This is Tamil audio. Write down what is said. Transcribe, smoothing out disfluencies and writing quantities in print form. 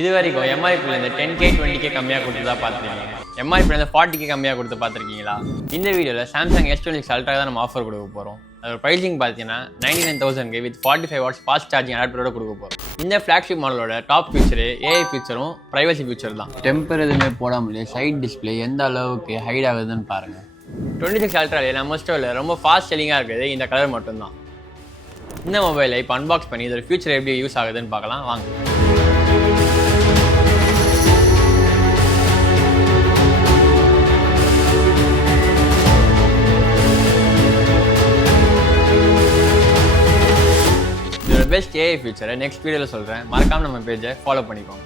இது வரைக்கும் M.R.V இந்த 10K 20K கம்மியாக கொடுத்து தான் பார்த்துருக்கீங்க. M.R.V இந்த 40K கம்மியாக கொடுத்து பார்த்துருக்கீங்களா? இந்த வீடியோவில் சாம்சங் S26 Ultra தான் நம்ம ஆஃபர் கொடுக்க போகிறோம். அதோட ப்ரைஸிங் பார்த்தீங்கன்னா 99,000 வித் 45 வாட்ஸ் ஃபாஸ்ட் சார்ஜிங் அடாப்டரோட கொடுக்க போகிறோம். இந்த ஃப்ளாக்ஷிப் மாடலோட டாப் ஃபீச்சரு AI ஃபீச்சரும் ப்ரைவசி ஃபீச்சர் தான். டெம்பர் எதுவுமே போடாமலே சைட் டிஸ்பிளே எந்த அளவுக்கு ஹைட் ஆகுதுன்னு பாருங்கள். 26 Ultraலே நம்ம ஸ்டோரில் ரொம்ப ஃபாஸ்ட் செல்லிங்காக இருக்குது இந்த கலர் மட்டும்தான். இந்த மொபைலை இப்போ அன்பாக்ஸ் பண்ணி இதோட ஃபியூச்சர் எப்படி யூஸ் ஆகுதுன்னு பார்க்கலாம் வாங்க. இதோட பெஸ்ட் AI ஃபீச்சரை நெக்ஸ்ட் வீடியோவில் சொல்கிறேன். மறக்காமல் நம்ம பேஜை ஃபாலோ பண்ணிக்கோங்க.